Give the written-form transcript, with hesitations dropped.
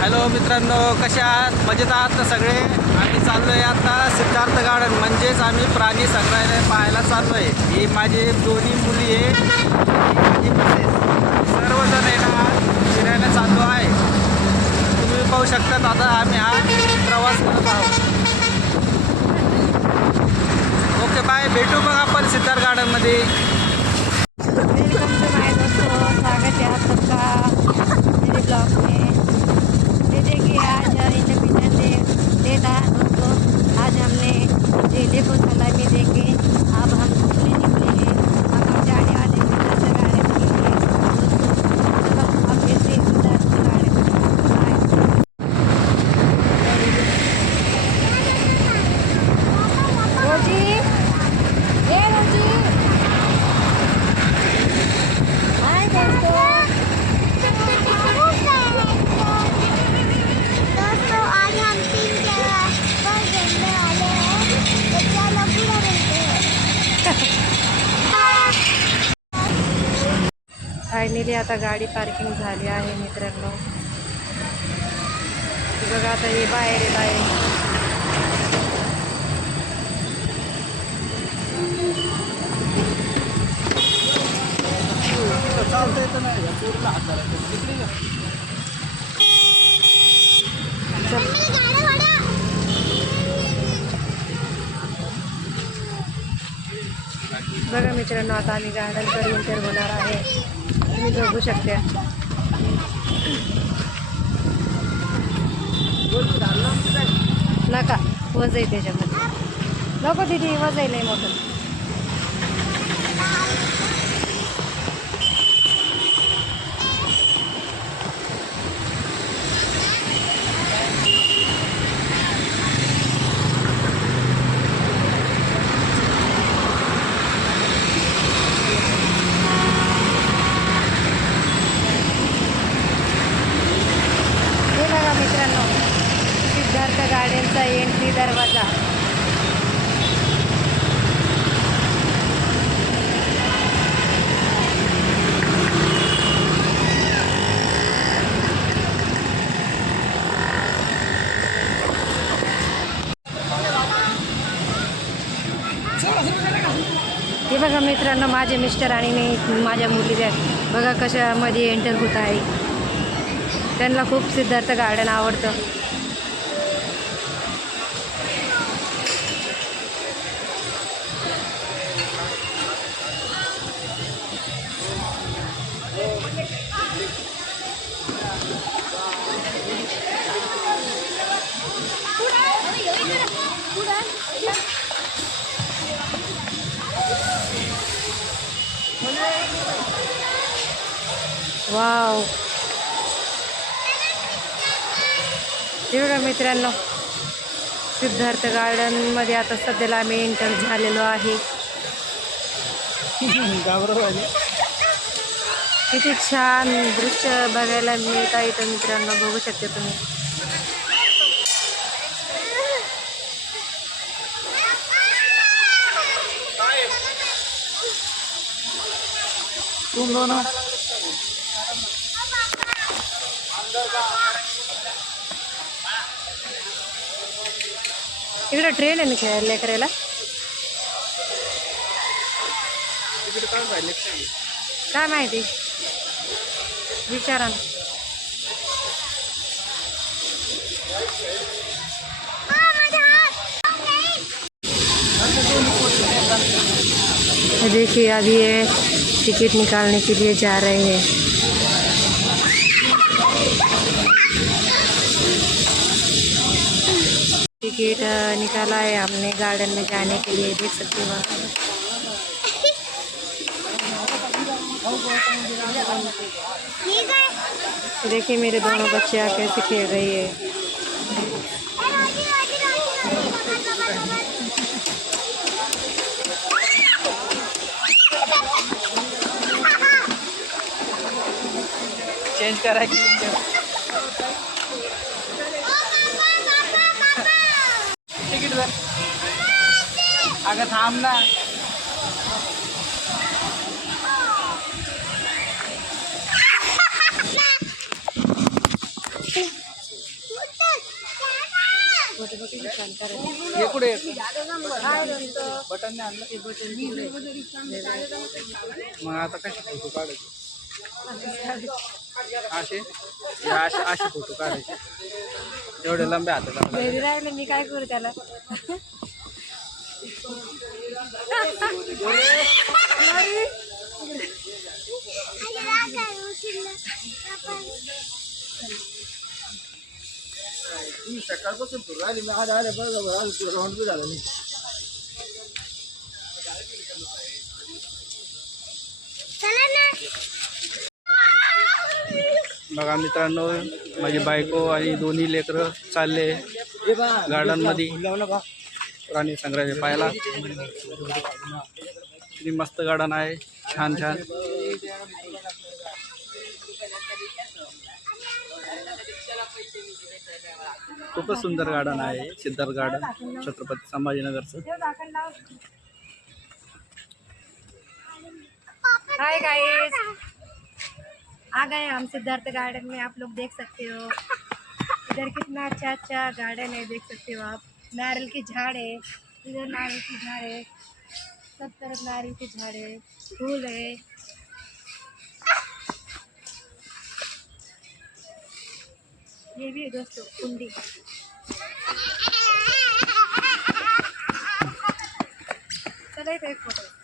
Hello मित्रांनो, कसे आहात? मजेत आहात ना सगळे? आम्ही चाललो आहे आता सिद्धार्थ गार्डन, म्हणजेच आम्ही प्राणी संग्रहालय पाहायला चाललो आहे. ही माझी दोन्ही मुली आहे, माझी मिसेस. सर्वजण आहे ना फिरायला चाललो आहे. तुम्ही पाहू शकता आता आम्ही हा प्रवास करत आहोत. ओके बाय, भेटू मग आपण सिद्धार्थ गार्डनमध्ये. वेलकम टू माय दोस्तों, स्वागत है आप सबका मेरे ब्लॉग में। ये देखिए आज इंडिपेंडेंस डे था दोस्तों। आज हमने जेले को सलामी देके अब हम घूमने निकले हैं। अब हम जाने वाले सिद्धार्थ गार्डन के लिए दोस्तों। चलो आप ऐसे सिद्धार्थ गार्डन रोजी, ए रोजी, हाय दोस्तों। दोस्तों आज हम 3 जगह पर घूमने वाले हैं, तो चलो पूरा मिलते हैं। फायनली आता गाडी पार्किंग झाली आहे मित्रांनो. बघा आता हे बाहेर येत आहे. चालतं येतं नाही का? पूर्ण हात धरायचं. बघा मित्रांनो, आता आम्ही गार्डनकडे एंटर होणार आहे. तुम्ही बघू शकता. नका वज आहे त्याच्यामध्ये, नको दिदी, वज आहे लय मोठं. हे बघा मित्रांनो, सिद्धार्थ गार्डनचा एंट्री दरवाजा. हे बघा मित्रांनो, माझे मिस्टर आणि मी माझ्या मुली बघा कशामध्ये एंटर होत आहे. त्यांना खूप सिद्धार्थ गार्डन आवडतं. वाव, हे बघा मित्रांनो, सिद्धार्थ गार्डनमध्ये आता सध्याला आम्ही एंटर झालेलो आहे. किती छान दृश्य बघायला मिळत आहे तर मित्रांनो, बघू शकता तुम्ही. इकडे ट्रेन आहे ना खेळायला लेकरायला. काय माहिती, विचारा ना. देखिए अभी ये टिकट निकालने के लिए जा रहे हैं. टिकट निकाला है हमने गार्डन में जाने के लिए, देख सकते हो. देखिए मेरे दोनों बच्चे कैसे खेल रही है. चेंज करा की तिकीट भर. अगं थांब ना. छान करायचं. हे कुठे काय दोस्तों? बटन नाही आणलं ते बटन तिकडे. मग आता कसे फोटो काढायचे असे हे असे फोटो काढायचे एवढे लंबे हातात घरी राहिले मी काय करू त्याला. सकाळपासून फिरू राहिली मी आज आले बघा राऊंड बी झालं नाही. चला ना. बघा मित्रांनो माझी बायको आणि दोन्ही लेकरं चालले गार्डन मध्ये प्राणी संग्रहालय पाहायला. किती मस्त गार्डन आहे छान छान. खूपच सुंदर गार्डन आहे सिद्धार्थ गार्डन छत्रपती संभाजीनगरचं. हाय गाइस, आ गए हम सिद्धार्थ गार्डन में. आप लोग देख सकते हो इधर कितना अच्छा अच्छा गार्डन है. देख सकते हो आप. नारियल की झाड़ है, इधर नारियल की झाड़ है, सब तरफ नारियल की झाड़ है, फूल है. ये भी है दोस्तों कुंडी. चलो एक फोटो.